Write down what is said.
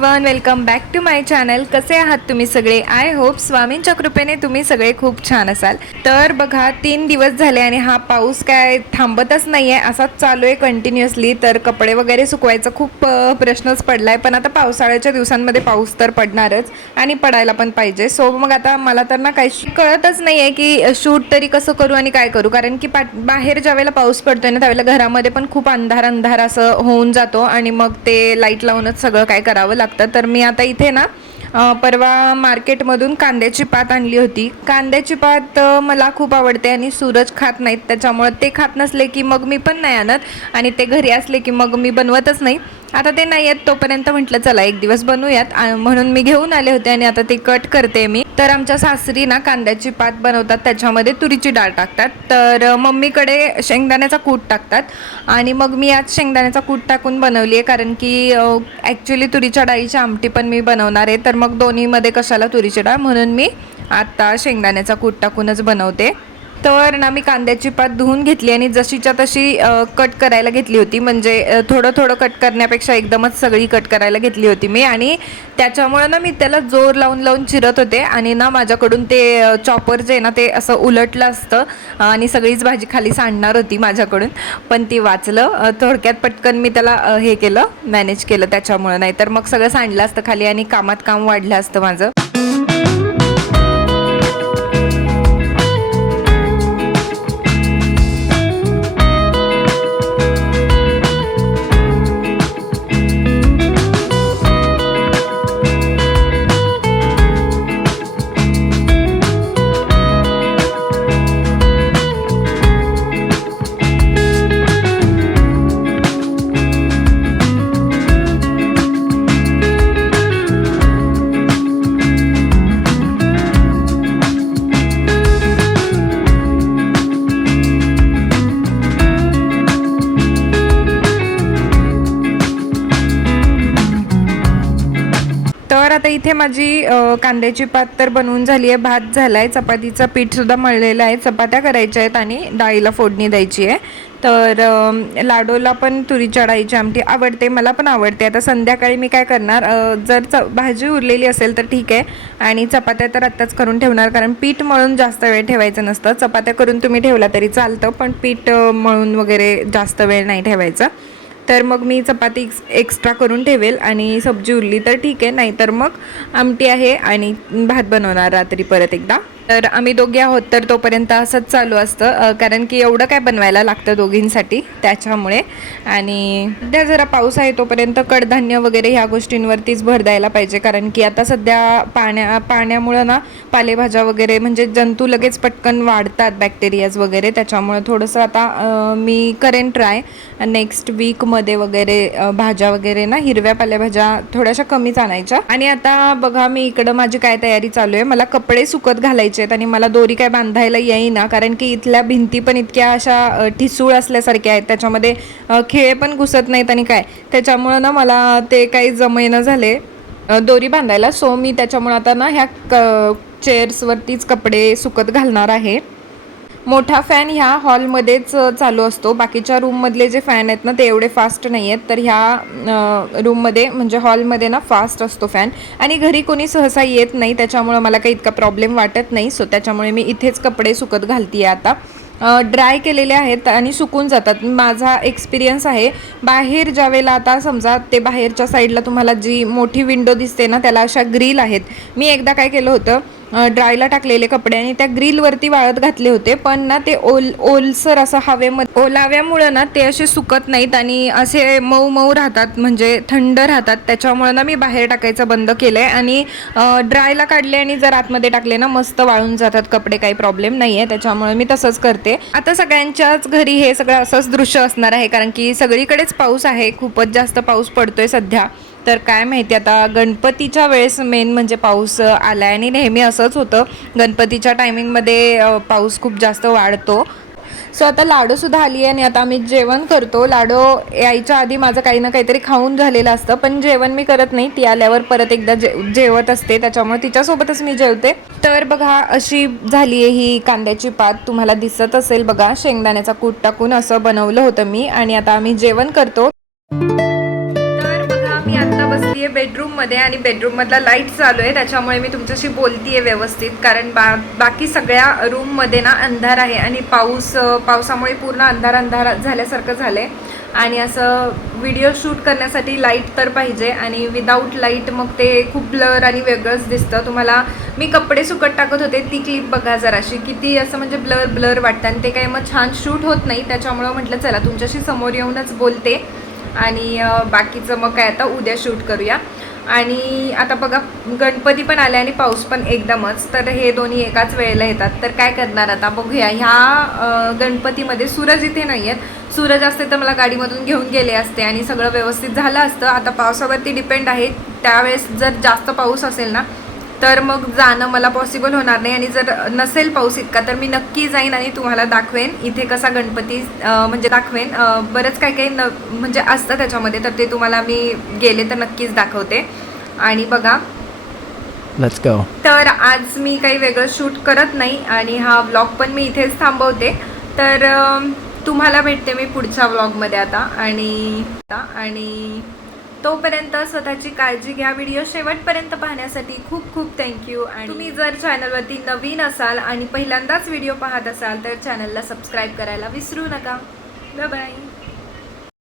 Everyone, welcome back to my channel. कसे आहात तुम्ही सगळे? आय होप स्वामींच्या कृपेने तुम्ही सगळे खूप छान असाल. तर बघा 3 दिवस झाले आणि हा पाऊस काय थांबतच नाही आहे, असाच चालू आहे कंटिन्युअसली. तर कपडे वगैरे सुकवायचा खूप प्रश्नच पडला आहे. पण आता पावसाळ्याच्या दिवसांमध्ये पाऊस तर पडणारच आणि पडायला पण पाहिजे. सो मग आता मला तर ना काही कळतच नाही आहे की शूट तरी कसं करू आणि काय करू. कारण की बाहेर ज्यावेळेला पाऊस पडतोय ना त्यावेळेला घरामध्ये पण खूप अंधार अंधार असं होऊन जातो आणि मग ते लाईट लावूनच सगळं काय करावं लागतं. तर मी आता इथे ना परवा मार्केटमधून कांद्याची पात आणली होती. कांद्याची पात मला खूप आवडते आणि सूरज खात नाहीत, त्याच्यामुळे ते खात नसले की मग मी पण नाही आणत आणि ते घरी असले की मग मी बनवतच नाही. आता ते नाही आहेत तोपर्यंत म्हटलं चला एक दिवस बनवूयात, म्हणून मी घेऊन आले होते आणि आता ते कट करते मी. तर आमच्या सासरी ना कांद्याची पात बनवतात, त्याच्यामध्ये तुरीची डाळ टाकतात. तर मम्मीकडे शेंगदाण्याचा कूट टाकतात आणि मग मी आज शेंगदाण्याचा कूट टाकून बनवली आहे. कारण की ॲक्च्युली तुरीच्या डाळीची आमटी पण मी बनवणार आहे, तर मग दोन्हीमध्ये कशाला तुरीची डाळ, म्हणून मी आता शेंगदाण्याचा कूट टाकूनच बनवते. तर ना मी कांद्याची पात धुवून घेतली आणि जशीच्या तशी कट करायला घेतली होती. म्हणजे थोडं थोडं कट करण्यापेक्षा एकदमच सगळी कट करायला घेतली होती मी. आणि त्याच्यामुळे ना मी त्याला जोर लावून लावून चिरत होते आणि ना माझ्याकडून ते चॉपर जे आहे ना ते असं उलटलं असतं आणि सगळीच भाजी खाली सांडणार होती माझ्याकडून, पण ती वाचलं. थोडक्यात पटकन मी त्याला हे केलं, मॅनेज केलं त्याच्यामुळे. नाही तर मग सगळं सांडलं असतं खाली आणि कामात काम वाढलं असतं माझं. तर आता इथे माझी कांद्याची पात तर बनवून झाली आहे, भात झाला आहे, चपातीचं पीठसुद्धा मळलेलं आहे, चपात्या करायच्या आहेत आणि डाळीला फोडणी द्यायची आहे. तर लाडोला पण तुरीच्या डाळीची आमटी आवडते, मला पण आवडते. आता संध्याकाळी मी काय करणार, जर भाजी उरलेली असेल तर ठीक आहे आणि चपात्या तर आत्ताच करून ठेवणार. कारण पीठ मळून जास्त वेळ ठेवायचं नसतं. चपात्या करून तुम्ही ठेवला तरी चालतं, पण पीठ मळून वगैरे जास्त वेळ नाही ठेवायचं. तर मग मी चपाती एक्स्ट्रा करून ठेवेल आणि सब्जी उरली तर ठीक आहे, नाहीतर मग आमटी आहे आणि भात बनवणार रात्री परत एकदा. तर आम्ही दोघे आहोत तर तोपर्यंत असंच चालू असतं, कारण की एवढं काय बनवायला लागतं दोघींसाठी, त्याच्यामुळे. आणि सध्या जरा पाऊस आहे तोपर्यंत कडधान्य वगैरे ह्या गोष्टींवरतीच भर द्यायला पाहिजे. कारण की आता सध्या पाण्यामुळं ना पालेभाज्या वगैरे म्हणजे जंतू लगेच पटकन वाढतात, बॅक्टेरियाज वगैरे. त्याच्यामुळे थोडंसं आता मी करेन ट्राय नेक्स्ट वीकमध्ये वगैरे भाज्या वगैरे ना हिरव्या पालेभाज्या थोड्याशा कमीच आणायच्या. आणि आता बघा मी इकडं माझी काय तयारी चालू आहे, मला कपडे सुकत घालायचे आणि मला दोरी काय बांधायला येईना. कारण की इथल्या भिंती पण इतक्या अशा ठिसूळ असल्यासारख्या आहेत, त्याच्यामध्ये खिळे पण घुसत नाहीत आणि काय, त्याच्यामुळं ना मला ते काही जमेना झाले दोरी बांधायला. सो मी त्याच्यामुळे आता ना ह्या चेअर्सवरतीच कपडे सुकत घालणार आहे. मोठा फॅन ह्या हॉलमध्येच चालू असतो, बाकीच्या रूममधले जे फॅन आहेत ना ते एवढे फास्ट नाही आहेत. तर ह्या रूममध्ये म्हणजे हॉलमध्ये ना फास्ट असतो फॅन आणि घरी कोणी सहसा येत नाही, त्याच्यामुळे मला काही इतका प्रॉब्लेम वाटत नाही. सो त्याच्यामुळे मी इथेच कपडे सुकत घालते आता. ड्राय केलेले आहेत आणि सुकून जातात. माझा एक्सपिरियन्स आहे, बाहेर ज्यावेळेला आता समजा ते बाहेरच्या साईडला तुम्हाला जी मोठी विंडो दिसते ना त्याला अशा ग्रिल आहेत. मी एकदा काय केलं होतं, ड्रायला टाकलेले कपडे आणि त्या ग्रिलवरती वाळत घातले होते, पण ना ते ओलसर असं हवेमध्ये ओलाव्यामुळं ना ते असे सुकत नाहीत आणि असे मऊ मऊ राहतात, म्हणजे थंड राहतात. त्याच्यामुळे ना मी बाहेर टाकायचं बंद केलंय आणि ड्रायला काढले आणि जर आतमध्ये टाकले ना मस्त वाळून जातात कपडे, काही प्रॉब्लेम नाही आहे. त्याच्यामुळे मी तसंच करते. आता सगळ्यांच्याच घरी हे सगळं असंच दृश्य असणार आहे, कारण की सगळीकडेच पाऊस आहे, खूपच जास्त पाऊस पडतोय सध्या. तर काय माहिती आता गणपतीच्या वेळेस मेन म्हणजे पाऊस आलाय आणि नेहमी असंच होतं, गणपतीच्या टायमिंगमध्ये पाऊस खूप जास्त वाढतो. सो आता लाडूसुद्धा आली आहे आणि आता आम्ही जेवण करतो. लाडू यायच्या आधी माझं काही ना काहीतरी खाऊन झालेलं असतं, पण जेवण मी करत नाही, ती आल्यावर परत एकदा जेवत असते, त्याच्यामुळे तिच्यासोबतच मी जेवते. तर बघा अशी झाली आहे ही कांद्याची पात, तुम्हाला दिसत असेल बघा, शेंगदाण्याचा कूट टाकून असं बनवलं होतं मी आणि आता आम्ही जेवण करतो. तर बघा मी आता बसलीये बेडरूममध्ये आणि बेडरूममधला लाईट चालू आहे, त्याच्यामुळे मी तुमच्याशी बोलते आहे व्यवस्थित. कारण बाकी सगळ्या रूममध्ये ना अंधार आहे आणि पावसामुळे पूर्ण अंधार झाल्यासारखं झालं आहे. आणि असं व्हिडिओ शूट करण्यासाठी लाईट तर पाहिजे आणि विदाऊट लाईट मग ते खूप ब्लर आणि वेगळंच दिसतं. तुम्हाला मी कपडे सुकत टाकत होते ती क्लिप बघा जराशी, किती असं म्हणजे ब्लर वाटतं आणि ते काही मग छान शूट होत नाही. त्याच्यामुळं म्हटलं चला तुमच्याशी समोर येऊनच बोलते आणि बाकीचं मग काय आता उद्या शूट करूया. आणि आता बघा गणपती पण आले आणि पाऊस पण एकदमच, तर हे दोन्ही एकाच वेळेला येतात. तर काय करणार आता बघूया. ह्या गणपतीमध्ये सूरज इथे नाही आहेत. सूरज असते तर मला गाडीमधून घेऊन गेले असते आणि सगळं व्यवस्थित झालं असतं. आता पावसावरती डिपेंड आहे, त्यावेळेस जर जास्त पाऊस असेल ना तर मग जाणं मला पॉसिबल होणार नाही. आणि जर नसेल पाऊस इतका तर मी नक्की जाईन आणि तुम्हाला दाखवेन इथे कसा गणपती म्हणजे दाखवेन. बरंच काही म्हणजे असतं त्याच्यामध्ये, तर ते तुम्हाला मी गेले तर नक्कीच दाखवते. आणि बघा लेट्स गो. तर आज मी काही वेगळं शूट करत नाही आणि हा व्लॉग पण मी इथेच थांबवते. तर तुम्हाला भेटते मी पुढच्या व्लॉगमध्ये आता. आणि तोपर्यंत स्वतःची काळजी घ्या. व्हिडिओ शेवटपर्यंत पाहण्यासाठी खूप खूप थँक्यू. आणि तुम्ही जर चॅनलवरती नवीन असाल आणि पहिल्यांदाच व्हिडिओ पाहत असाल तर चॅनलला सबस्क्राईब करायला विसरू नका. Bye bye.